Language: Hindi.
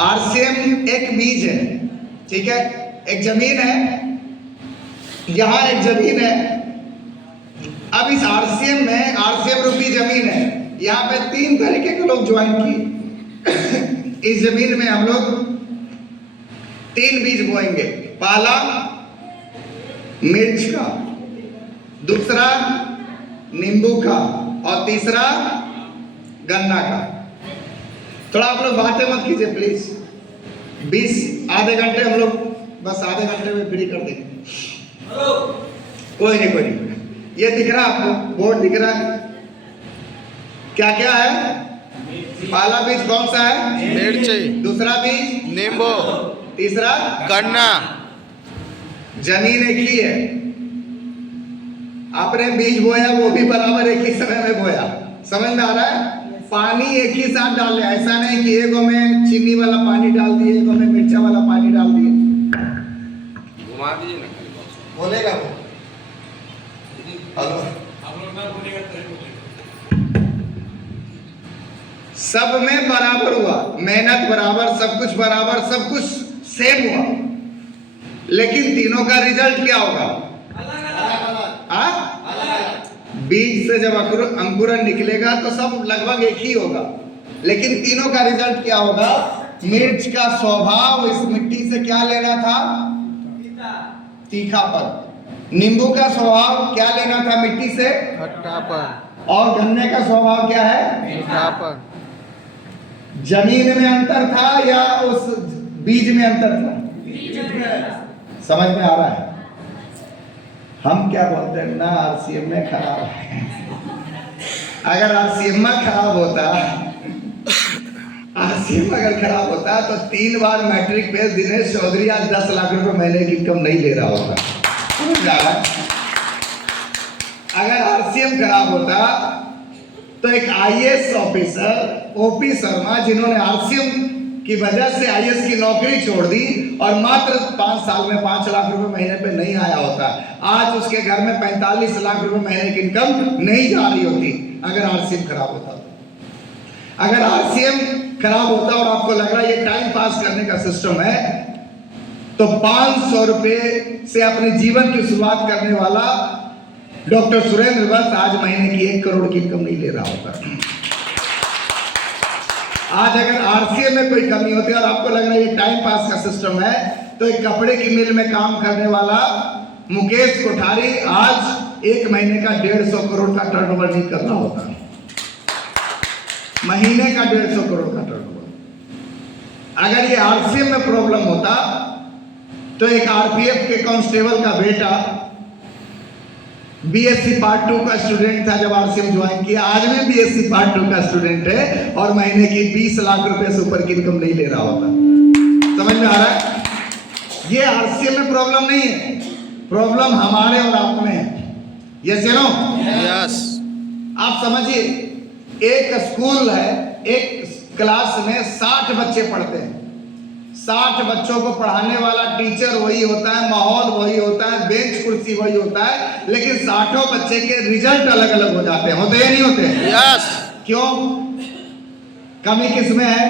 आरसीएम एक बीज है, ठीक है, एक जमीन है, यहां एक जमीन है। अब इस आरसीएम में, आरसीएम रूपी जमीन है, यहाँ पे 3 तरीके के लोग ज्वाइन किए। इस जमीन में हम लोग 3 बीज बोएंगे। पहला मिर्च का, दूसरा नींबू का और तीसरा गन्ना का। थोड़ा आप लोग बातें मत कीजिए प्लीज। 20 आधे घंटे हम लोग बस आधे घंटे में फ्री कर देंगे। कोई नहीं कोई नहीं। ये दिख रहा है आपको, बोर्ड दिख रहा है, क्या क्या है? पहला बीज कौन सा है? मिर्ची। दूसरा बीज नींबू। तीसरा गन्ना। जमीन एक ही है, आपने बीज बोया वो भी बराबर एक ही समय में बोया। समझ में आ रहा है? पानी एक ही साथ डाल रहे, ऐसा नहीं कि एगो में चीनी वाला पानी डाल दिए, एगो में मिर्चा वाला पानी डाल दिए। घुमा दीजिए ना, बोलेगा वो। सब में बराबर हुआ, मेहनत बराबर, सब कुछ बराबर, सब कुछ सेम हुआ, लेकिन तीनों का रिजल्ट क्या होगा? बीज से जब अंकुरन निकलेगा तो सब लगभग एक ही होगा, लेकिन तीनों का रिजल्ट क्या होगा? मिर्च का स्वभाव इस मिट्टी से क्या लेना था? तीखापन। नींबू का स्वभाव क्या लेना था मिट्टी से? खट्टापन। और गन्ने का स्वभाव क्या है? मीठापन। जमीन में अंतर था या उस बीज में अंतर था? समझ में आ रहा है? हम क्या बोलते हैं ना, आरसीएम में खराब है। अगर आरसीएम में खराब होता, आरसीएम अगर खराब होता तो 3 बार मैट्रिक फेल दिनेश चौधरी आज 10 लाख रुपए महीने की इनकम नहीं ले रहा होता। अगर आरसीएम खराब होता तो एक आईएएस ऑफिसर ओपी शर्मा, जिन्होंने आरसीएम की वजह से आईएएस की नौकरी छोड़ दी और मात्र 5 साल में 5 लाख रुपए महीने पे नहीं आया होता, आज उसके घर में 45 लाख रुपए महीने की इनकम नहीं जा रही होती अगर आरसीएम खराब होता। अगर आरसीएम खराब होता और आपको लग रहा है ये टाइम पास करने का सिस्टम है, तो 500 रुपए से अपने जीवन की शुरुआत करने वाला डॉक्टर सुरेंद्र वत्स आज महीने की 1 करोड़ की इनकम नहीं ले रहा होता। आज अगर आरसीएम में कोई कमी होती है और आपको लग रहा है ये टाइम पास का सिस्टम है, तो एक कपड़े की मिल में काम करने वाला मुकेश कोठारी आज 1 महीने का 150 करोड़ का टर्नओवर नहीं कर रहा होता। महीने का 150 करोड़ का टर्नओवर। अगर ये आरसीएम में प्रॉब्लम होता तो एक आरपीएफ के कांस्टेबल का बेटा बीएससी पार्ट 2 का स्टूडेंट था जब आरसीएम ज्वाइन किया, आज भी बीएससी पार्ट 2 का स्टूडेंट है और महीने की 20 लाख रुपए से ऊपर की इनकम नहीं ले रहा होता। समझ में आ रहा है? ये आरसीएम में प्रॉब्लम नहीं है, प्रॉब्लम हमारे और आप में है। यस या नो? यस। आप समझिए, एक स्कूल है, एक क्लास में 60 बच्चे पढ़ते हैं, 60 बच्चों को पढ़ाने वाला टीचर वही होता है, माहौल वही होता है, बेंच कुर्सी वही होता है, लेकिन 60 बच्चे के रिजल्ट अलग अलग हो जाते हैं। होते हैं नहीं होते? यस। क्यों? कमी किसमें है?